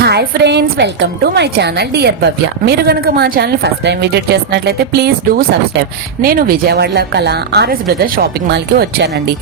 Hi friends, welcome to my channel dear Bhavya. మీరు కనుక మా ఛానల్ ఫస్ట్ టైం విజిట్ చేసినట్లయితే ప్లీజ్ డూ సబ్స్క్రైబ్. నేను విజయవాడలో కల ఆర్ఎస్ బ్రదర్స్ షాపింగ్ మాల్ కి వచ్చానండి.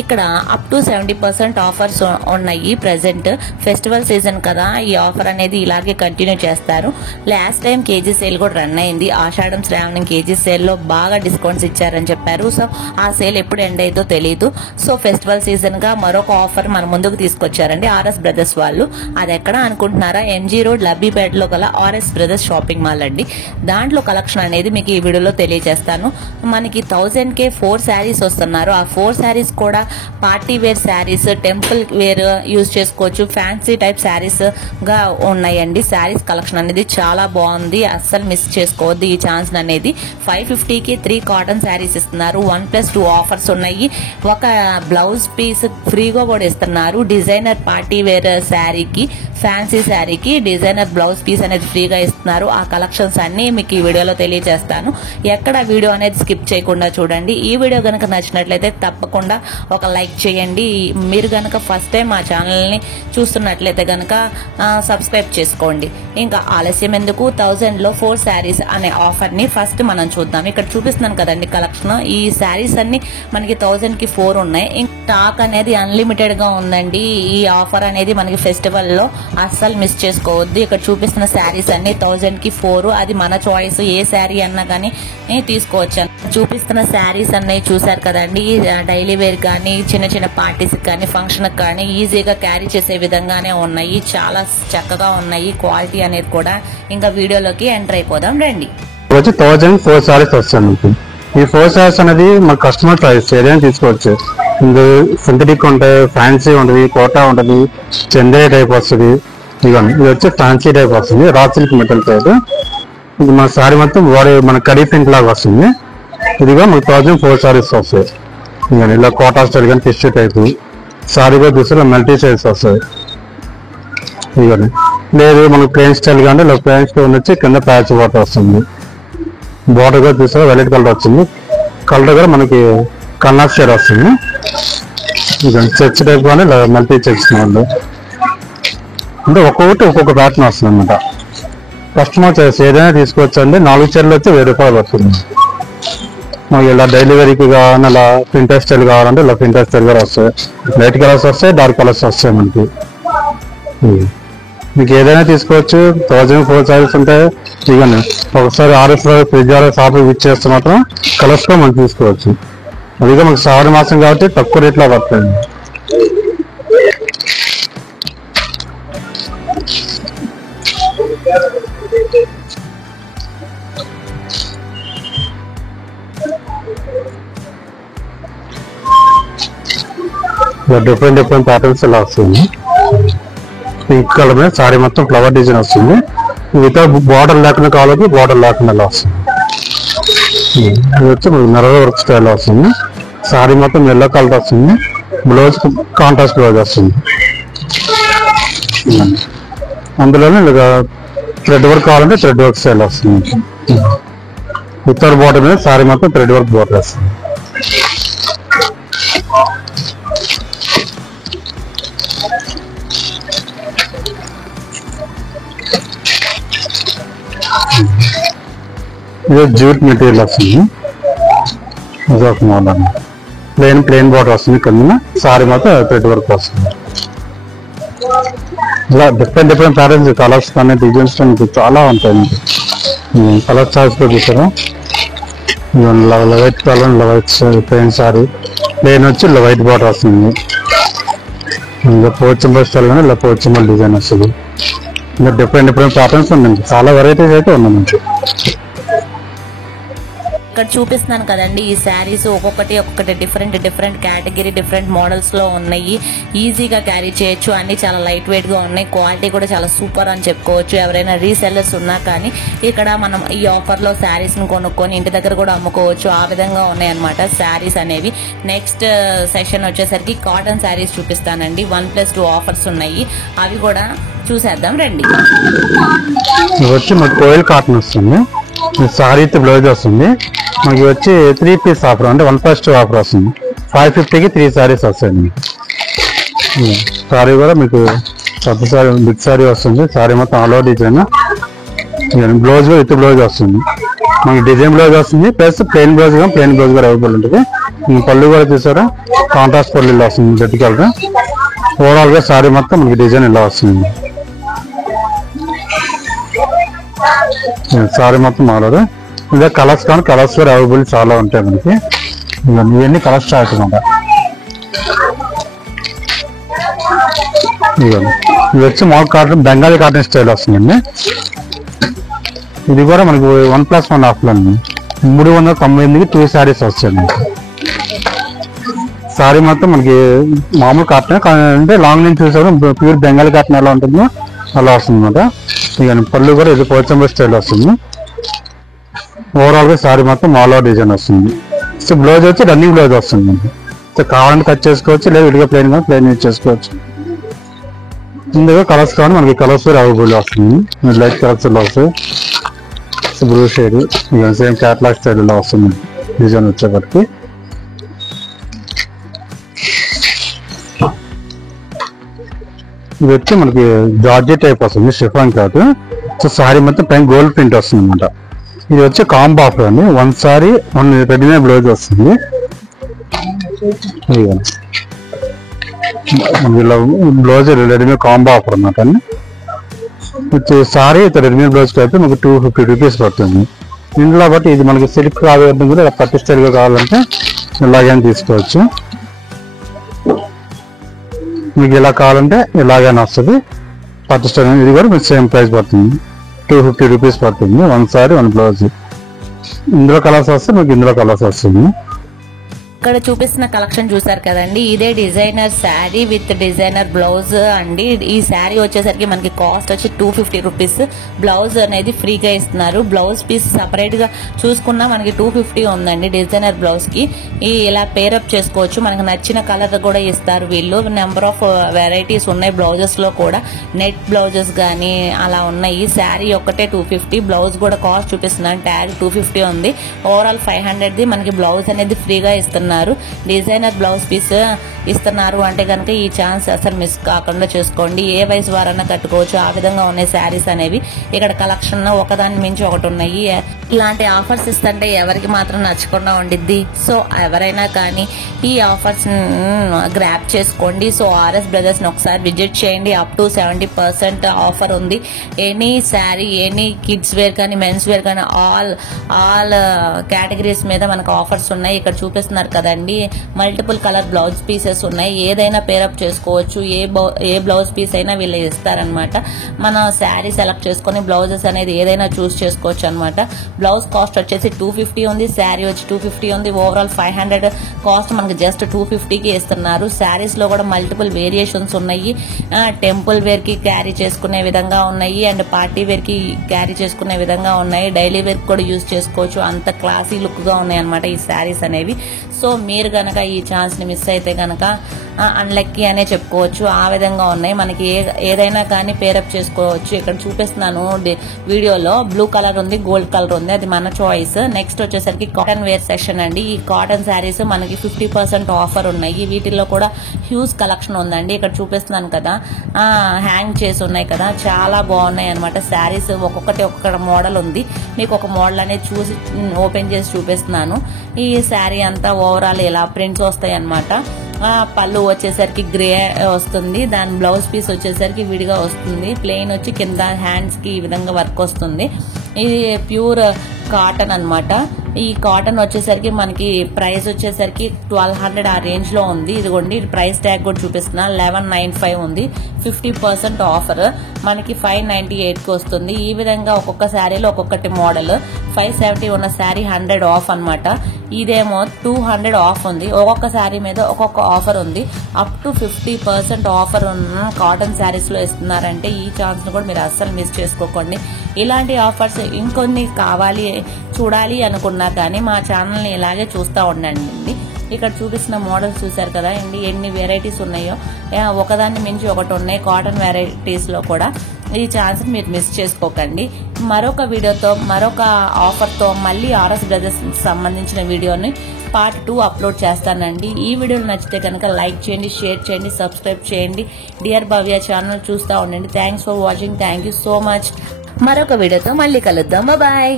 ఇక్కడ అప్ టు 70% ఆఫర్స్ ఉన్నాయి. ప్రెసెంట్ ఫెస్టివల్ సీజన్ కదా, ఈ ఆఫర్ అనేది ఇలాగే కంటిన్యూ చేస్తారు. లాస్ట్ టైం కేజీ సేల్ కూడా రన్ అయింది. ఆషాఢం శ్రావణం కేజీ సేల్ లో బాగా డిస్కౌంట్స్ ఇచ్చారని చెప్పారు. సో ఆ సేల్ ఎప్పుడు ఎండ్ అయ్యిందో తెలియదు. సో ఫెస్టివల్ సీజన్ గా మరొక ఆఫర్ మన ముందుకు తీసుకొచ్చారండి ఆర్ఎస్ బ్రదర్స్ వాళ్ళు. అది ఎక్కడ అనుకుంటున్నారు? ఎంజీ రోడ్ లబ్బీపేట లో గల ఆర్ఎస్ బ్రదర్స్ షాపింగ్ మాల్ అండి. దాంట్లో కలెక్షన్ అనేది మీకు ఈ వీడియోలో తెలియజేస్తాను. మనకి 1000కే 4 శారీస్ వస్తున్నారు. ఆ 4 శారీస్ కూడా party wear sarees, temple wear use చేసుకోవచ్చు, ఫ్యాన్సీ టైప్ శారీస్ గా ఉన్నాయండి. శారీస్ కలెక్షన్ అనేది చాలా బాగుంది, అస్సలు మిస్ చేసుకోవద్దు ఈ ఛాన్స్ అనేది. 550కి 3 కాటన్ శారీస్ ఇస్తున్నారు. 1+2 ఆఫర్స్ ఉన్నాయి. ఒక బ్లౌజ్ పీస్ ఫ్రీగా కూడా ఇస్తున్నారు. డిజైనర్ పార్టీ వేర్ శారీకి, ఫ్యాన్సీ శారీకి డిజైనర్ బ్లౌజ్ పీస్ అనేది ఫ్రీగా ఇస్తున్నారు. ఆ కలెక్షన్స్ అన్ని మీకు ఈ వీడియోలో తెలియజేస్తాను. ఎక్కడ వీడియో అనేది స్కిప్ చేయకుండా చూడండి. ఈ వీడియో గనక నచ్చినట్లయితే తప్పకుండా ఒక లైక్ చేయండి. మీరు గనక ఫస్ట్ టైం మా ఛానల్ ని చూస్తున్నట్లయితే గనక సబ్స్క్రైబ్ చేసుకోండి. ఇంకా ఆలస్యం ఎందుకు, 1000లో 4 శారీస్ అనే ఆఫర్ ని ఫస్ట్ మనం చూద్దాం. ఇక్కడ చూపిస్తున్నాను కదండి కలెక్షన్. ఈ శారీస్ అన్ని మనకి 1000కి 4 ఉన్నాయి. స్టాక్ అనేది అన్లిమిటెడ్ గా ఉందండి. ఈ ఆఫర్ అనేది మనకి ఫెస్టివల్ లో అస్సలు మిస్ చేసుకోవద్దు. ఇక్కడ చూపిస్తున్న శారీస్ అన్ని 1000కి 4. అది మన చాయిస్, ఏ శారీ అన్నా కానీ తీసుకోవచ్చు. చూపిస్తున్న శారీస్ అన్ని చూసారు కదండి. డైలీ వేర్ కానీ, చిన్న చిన్న పార్టీస్ కానీ, ఫంక్షన్ కానీ ఈజీగా క్యారీ చేసే విధంగానే ఉన్నాయి. చాలా చక్కగా ఉన్నాయి. క్వాలిటీ అనేది కూడా. ఇంకా వీడియోలోకి ఎంటర్ అయిపోదాం రండి. 1004 సారీస్ వస్తాయి. ఈ 4 సారీస్ అనేది మన కస్టమర్ చాయిస్, ఏదైనా తీసుకోవచ్చు. సింథటిక్ ఉంటాయి, ఫ్యాన్సీ ఉంటుంది, కోటా ఉంటుంది, చందేరి టైప్ వస్తుంది. ఇవన్నీ ఇది వచ్చి ఫ్యాన్సీ టైప్ వస్తుంది, రా సిల్క్ మెటల్ టైప్. ఇది మన సారీ మొత్తం మన కడీ ప్రింట్ లాగా వస్తుంది. ఇదిగా మనకు 1004 సారీస్ వస్తాయి. ఇవన్నీ ఇలా కోటా స్టైల్ కానీ, టిష్యూ టైప్ సారీ కూడా చూస్తే మల్టీ సైజ్ వస్తుంది. ఇవన్నీ లేదు మనకు ప్లెయిన్ స్టైల్ కానీ ఇలా ప్లెయిన్ స్టోన్ వచ్చి కింద ప్యాచ్ వాటర్ వస్తుంది. బోర్డర్ కూడా చూస్తే వైలెట్ కలర్ వచ్చింది. కలర్ కూడా మనకి కన్నా షేడ్ వస్తుంది. చెక్స్ టైప్ కానీ ఇలా మల్టీ చెక్స్ అంటే ఒక్కొక్కటి ఒక్కొక్క ప్యాటర్న్ వస్తుంది అనమాట. కస్టమర్ చాయిస్, ఏదైనా తీసుకోవచ్చు అండి. 4 చీరలు వచ్చి 1000 రూపాయలు వస్తుంది. మాకు ఇలా డైలీ వేర్కి కావాలని ఇలా ప్రింటర్ స్టైల్ కావాలంటే ఇలా ప్రింటర్ స్టైల్ కూడా వస్తాయి. లైట్ కలర్స్ వస్తాయి, డార్క్ కలర్స్ వస్తాయి మనకి. మీకు ఏదైనా తీసుకోవచ్చు. 1004 సారీస్ ఉంటాయి. ఇవన్నీ ఒకసారి ఆర్ఎస్ ఫ్రిడ్జ్ షాప్ విచ్ చేస్తే మాత్రం కలర్స్ తో మనం తీసుకోవచ్చు. అదిగా మనకు శ్రావణ మాసం కాబట్టి తక్కువ రేట్లో పడుతుంది. డిఫరెంట్ డిఫరెంట్ ప్యాటర్న్స్ ఇలా వస్తుంది. పింక్ కలర్ మీద సారీ మొత్తం ఫ్లవర్ డిజైన్ వస్తుంది. వితౌట్ బార్డర్ లేకుండా కావాలి, బార్డర్ లేకుండా ఇలా వస్తుంది. ఇది వచ్చి మిర్రర్ వర్క్ స్టైల్ వస్తుంది. సారీ మొత్తం ఎల్లో కలర్ వస్తుంది. బ్లౌజ్ కాంట్రాస్ట్ బ్లౌజ్ వస్తుంది. అందులోనే ఇలా థ్రెడ్ వర్క్ కావాలంటే థ్రెడ్ వర్క్ స్టైల్ వస్తుంది. వితౌట్ బార్డర్ మీద సారీ మొత్తం థ్రెడ్ వర్క్ బార్డర్ వస్తుంది. ఇది జూట్ మెటీరియల్ వస్తుంది. ఇది ఒక మోడల్ ప్లెయిన్ బార్డర్ వస్తుంది. కింద సారీ మొత్తం థ్రెడ్ వర్క్ వస్తుంది. ఇలా డిఫరెంట్ డిఫరెంట్ ప్యాటర్న్స్, కలర్స్ కానీ డిజైన్స్ కానీ చాలా ఉంటాయి. కలర్ చాయిస్ కూడా చూసారా. White colour, white plain sorry, plain వచ్చి ఇలా వైట్ బార్డర్ వస్తుంది. ఇంకా పోచంబల్ స్టైల్ కానీ ఇలా పోచంబల్ డిజైన్ వస్తుంది. ఇంకా డిఫరెంట్ డిఫరెంట్ ప్యాటర్న్స్ ఉన్నాయి. చాలా వెరైటీస్ అయితే ఉన్నాయి. ఇక్కడ చూపిస్తున్నాను కదండి. ఈ శారీస్ ఒక్కొక్కటి డిఫరెంట్ కేటగిరీ, డిఫరెంట్ మోడల్స్ లో ఉన్నాయి. ఈజీగా క్యారీ చేయొచ్చు. అన్ని చాలా లైట్ వెయిట్ గా ఉన్నాయి. క్వాలిటీ కూడా చాలా సూపర్ అని చెప్పుకోవచ్చు. ఎవరైనా రీసెల్లర్స్ ఉన్నా కానీ ఇక్కడ మనం ఈ ఆఫర్ లో శారీస్ ను కొనుక్కొని ఇంటి దగ్గర కూడా అమ్ముకోవచ్చు. ఆ విధంగా ఉన్నాయన్నమాట శారీస్ అనేవి. నెక్స్ట్ సెషన్ వచ్చేసరికి కాటన్ శారీస్ చూపిస్తానండి. 1+2 ఆఫర్స్ ఉన్నాయి. అవి కూడా చూసేద్దాం రండి. వచ్చి మాకు కోయిల్ కాటన్ వస్తుంది. సారీ బ్లౌజ్ వస్తుంది. మనకి వచ్చి 3 పీస్ ఆఫర్ అంటే 1+2 ఆఫర్ వస్తుంది. 550కి 3 సారీస్ వస్తాయండి. సారీ కూడా మీకు కొత్త సారీ బిగ్ సారీ వస్తుంది. సారీ మొత్తం all over design. Blouse with blouse వస్తుంది. మనకి డిజైన్ బ్లౌజ్ వస్తుంది ప్లస్ ప్లెయిన్ బ్లౌజ్ కూడా అవైలబుల్ ఉంటుంది. పళ్ళు కూడా చూసారా కాంట్రాస్ట్ పళ్ళు ఇలా వస్తుంది రెడ్ కలర్. ఓవరాల్ గా సారీ మొత్తం మనకి డిజైన్ ఇలా వస్తుంది. సారీ మొత్తం ఆల్ ఓవర్. ఇంకా కలర్స్ కానీ కలర్స్ కూడా అవైలబుల్ చాలా ఉంటాయి మనకి. ఇవన్నీ కలర్స్ స్టార్ట్ అనమాట. ఇది వచ్చి మాకు కాటన్ బెంగాలీ కాటన్ స్టైల్ వస్తుందండి. ఇది కూడా మనకు 1+1 ఆఫర్ అండి. 399కి 2 శారీస్ వస్తాయండి. సారీ మొత్తం మనకి మామూలు కాటన్ అంటే లాంగ్ నుంచి చూసారు ప్యూర్ బెంగాలీ కాటన్ ఎలా ఉంటుందో అలా వస్తుంది అనమాట. ఇక పళ్ళు కూడా ఇది పోచంబ స్టైల్ వస్తుంది. ఓవరాల్ గా సారీ మొత్తం ఆల్ ఓవర్ డిజైన్ వస్తుంది. సో బ్లౌజ్ వచ్చి రన్నింగ్ బ్లౌజ్ వస్తుంది. సో కావాలంటే కట్ చేసుకోవచ్చు లేదా విడిగా ప్లెయిన్ యూజ్ చేసుకోవచ్చు. ఇందులో కలర్స్ కానీ మనకి కలర్స్ అవైలబుల్ వస్తుంది. లైట్ కలర్స్ వస్తాయి. Blue shade same catalogue style లో వస్తుంది డిజైన్ వచ్చేప్పటికి. ఇది వచ్చి మనకి జార్జెట్ టైప్ వస్తుంది షిఫాన్ క్లాత్. సో సారీ మొత్తం పైన గోల్డ్ ప్రింట్ వస్తుంది అనమాట. ఇది వచ్చి కాంబో ఆఫర్ అండి. 1 సారీ 1 రెడీమేడ్ బ్లౌజ్ వస్తుంది. ఇలా బ్లౌజ్ రెడీమేడ్ కాంబో ఆఫర్ అన్నమాట అండి. సారీ రెడీమేడ్ బ్లౌజ్ అయితే మనకు 250 రూపీస్ పడుతుంది. ఇందులో బట్టి ఇది మనకి సిల్క్ కావాలి కూడా పట్టు స్టైల్గా కావాలంటే ఇలాగైనా తీసుకోవచ్చు. మీకు ఇలా కావాలంటే ఇలాగైనా వస్తుంది పట్టు స్టైల్. ఇది కూడా మీకు సేమ్ ప్రైస్ పడుతుంది. 250 రూపీస్ పడుతుంది. 1 సారీ 1 బ్లౌజ్. ఇందులో కలర్స్ వస్తే మీకు ఇందులో కలర్స్ వస్తుంది. ఇక్కడ చూపిస్తున్న కలెక్షన్ చూసారు కదండి. ఇదే designer sari with designer blouse అండి. ఈ శారీ వచ్చేసరికి మనకి కాస్ట్ వచ్చి 250 రూపీస్. బ్లౌజ్ అనేది ఫ్రీగా ఇస్తున్నారు. బ్లౌజ్ పీస్ సపరేట్ గా చూసుకున్నా మనకి 250 ఉందండి డిజైనర్ బ్లౌజ్ కి. ఇలా పేరప్ చేసుకోవచ్చు. మనకి నచ్చిన కలర్ కూడా ఇస్తారు వీళ్ళు. నెంబర్ ఆఫ్ వెరైటీస్ ఉన్నాయి బ్లౌజెస్ లో కూడా. నెట్ బ్లౌజెస్ గానీ అలా ఉన్నాయి. శారీ ఒక్కటే 250. బ్లౌజ్ కూడా కాస్ట్ చూపిస్తున్నాను. ట్యాగ్ 250 ఉంది. ఓవరాల్ 500ది మనకి బ్లౌజ్ అనేది ఫ్రీగా ఇస్తున్నారు. డిజైనర్ బ్లౌజ్ పీస్ ఇస్తున్నారు అంటే కనుక ఈ ఛాన్స్ అసలు మిస్ కాకుండా చేసుకోండి. ఏ వయసు వారన్నా కట్టుకోవచ్చు. ఆ విధంగా ఉన్నాయి శారీస్ అనేవి. ఇక్కడ కలెక్షన్ ఒకదాని మించి ఒకటి ఉన్నాయి. ఇలాంటి ఆఫర్స్ ఇస్తుంటే ఎవరికి మాత్రం నచ్చకుండా ఉండిద్ది. సో ఎవరైనా కానీ ఈ ఆఫర్స్ గ్రాప్ చేసుకోండి. సో ఆర్ఎస్ బ్రదర్స్ ని ఒకసారి విజిట్ చేయండి. అప్ టు 70% ఆఫర్ ఉంది. Any saree any kids wear కానీ మెన్స్ వేర్ కానీ ఆల్ కేటగిరీస్ మీద మనకు ఆఫర్స్ ఉన్నాయి. ఇక్కడ చూపిస్తున్నారు కదండి. మల్టిపుల్ కలర్ బ్లౌజ్ పీసెస్ ఉన్నాయి. ఏదైనా పేరప్ చేసుకోవచ్చు. ఏ బ్లౌజ్ పీస్ అయినా వీళ్ళు ఇస్తారనమాట. మన శారీ సెలెక్ట్ చేసుకుని బ్లౌజెస్ అనేది ఏదైనా చూస్ చేసుకోవచ్చు అనమాట. బ్లౌజ్ కాస్ట్ వచ్చేసి 250 ఉంది. శారీ వచ్చి 250 ఉంది. ఓవరాల్ 500 కాస్ట్ మనకి జస్ట్ 250కి ఇస్తున్నారు. శారీస్ లో కూడా మల్టిపుల్ వేరియేషన్స్ ఉన్నాయి. టెంపుల్ వేర్ కి క్యారీ చేసుకునే విధంగా ఉన్నాయి. అండ్ పార్టీ వేర్ కి క్యారీ చేసుకునే విధంగా ఉన్నాయి. డైలీ వేర్ కూడా యూజ్ చేసుకోవచ్చు. అంత క్లాసీ లుక్ గా ఉన్నాయి అనమాట ఈ శారీస్ అనేవి. సో మీరు గనక ఈ ఛాన్స్ ని మిస్ అయితే గనక అన్లక్కీ అనే చెప్పుకోవచ్చు. ఆ విధంగా ఉన్నాయి. మనకి ఏదైనా కానీ పేరప్ చేసుకోవచ్చు. ఇక్కడ చూపిస్తున్నాను వీడియోలో. బ్లూ కలర్ ఉంది, గోల్డ్ కలర్ ఉంది. అది మన చాయిస్. నెక్స్ట్ వచ్చేసరికి కాటన్ వేర్ సెక్షన్ అండి. ఈ కాటన్ శారీస్ మనకి 50% ఆఫర్ ఉన్నాయి. వీటిల్లో కూడా హ్యూజ్ కలెక్షన్ ఉందండి. ఇక్కడ చూపిస్తున్నాను కదా, హ్యాంగ్ చేసి ఉన్నాయి కదా, చాలా బాగున్నాయి అనమాట శారీస్. ఒక్కొక్క మోడల్ ఉంది. మీకు ఒక మోడల్ అనేది చూసి ఓపెన్ చేసి చూపిస్తున్నాను. ఈ శారీ అంతా ఓవరాల్ ఇలా ప్రింట్స్ వస్తాయి అనమాట. పళ్ళు వచ్చేసరికి గ్రే వస్తుంది. దాని బ్లౌజ్ పీస్ వచ్చేసరికి విడిగా వస్తుంది. ప్లెయిన్ వచ్చి కింద హ్యాండ్స్ కి ఈ విధంగా వర్క్ వస్తుంది. ఇది ప్యూర్ కాటన్ అన్నమాట. ఈ కాటన్ వచ్చేసరికి మనకి ప్రైస్ వచ్చేసరికి 1200 ఆ రేంజ్ లో ఉంది. ఇదిగోండి ప్రైస్ ట్యాగ్ కూడా చూపిస్తున్నా. 1195 ఉంది. 50% ఆఫర్ మనకి 598 కి వస్తుంది. ఈ విధంగా ఒక్కొక్క శారీలో ఒక్కొక్కటి మోడల్. 570 ఉన్న శారీ 100 ఆఫ్ అన్నమాట. ఇదేమో 200 ఆఫ్ ఉంది. ఒక్కొక్క శారీ మీద ఒక్కొక్క ఆఫర్ ఉంది. అప్ టు 50% ఆఫర్ ఉన్న కాటన్ శారీస్ లో ఇస్తున్నారంటే ఈ ఛాన్స్ ను కూడా మీరు అస్సలు మిస్ చేసుకోకండి. ఇలాంటి ఆఫర్స్ ఇంకొన్ని కావాలి చూడాలి అనుకున్నా కానీ మా ఛానల్ ని ఇలాగే చూస్తూ ఉండండి. ఇక్కడ చూపిస్తున్న మోడల్స్ చూసారు కదా అండి, ఎన్ని వెరైటీస్ ఉన్నాయో, ఒకదాన్ని మించి ఒకటి ఉన్నాయి కాటన్ వెరైటీస్ లో కూడా. ఈ ఛాన్స్ మీరు మిస్ చేసుకోకండి. మరొక వీడియోతో మరొక ఆఫర్తో మళ్ళీ ఆర్ఎస్ బ్రదర్స్ సంబంధించిన వీడియోని పార్ట్ 2 అప్లోడ్ చేస్తానండి. ఈ వీడియోలు నచ్చితే కనుక లైక్ చేయండి, షేర్ చేయండి, సబ్స్క్రైబ్ చేయండి. డియర్ భవ్య ఛానల్ చూస్తూ ఉండండి. Thanks for watching. Thank you so much. మరొక వీడియోతో మళ్ళీ కలుద్దాం. బాయ్.